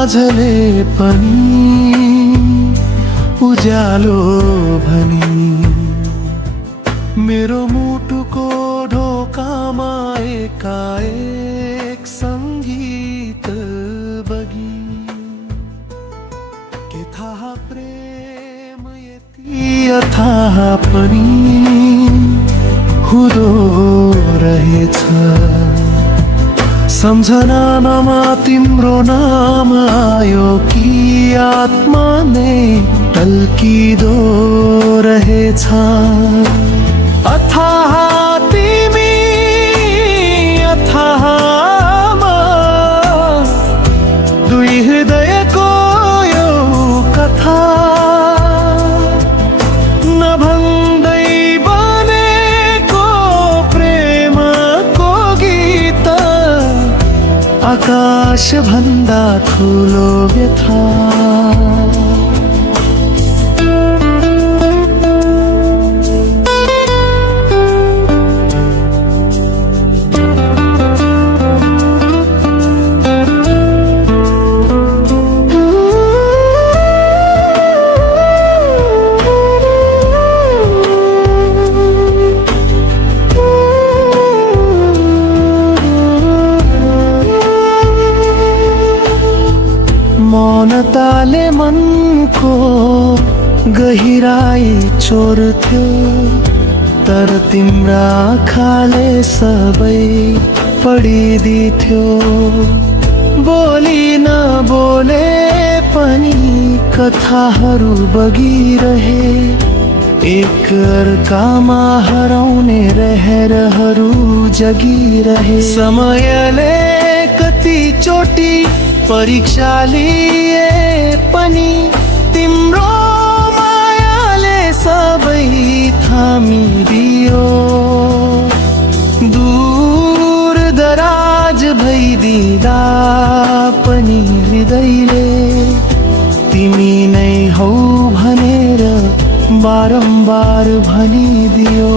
साँझले पनि उज्यालो भनी मेरो मुटुको ढोकामा एकाएक संगीत बगी के थाहा प्रेम यति अथाह पनि हुँदो रहेछ। सम्झनामा तिम्रो नाम आयो कि आत्मा नै टल्किदो रहेछ। अथाह तिमी अथाहमा दुई हृदयको यो कथा नभन्दै बनेको प्रेमको गीत आकाश भन्दा ठुलो व्यथा। मौनताले मनको गहिराई चोर्थ्यो तर तिम्रा आँखाले सबै पढिदिथ्यो। बोली नबोले पनि कथाहरू बगिरहे एक अर्कामा हराउने रहरहरू जगिरहे। समयले कति चोटी परीक्षा लिए पनि तिम्रो मायाले सबै थामिदियो। दूर दराज भइदिँदा पनि हृदयले तिमी नै हौ भनेर बारम्बार भनिदियो।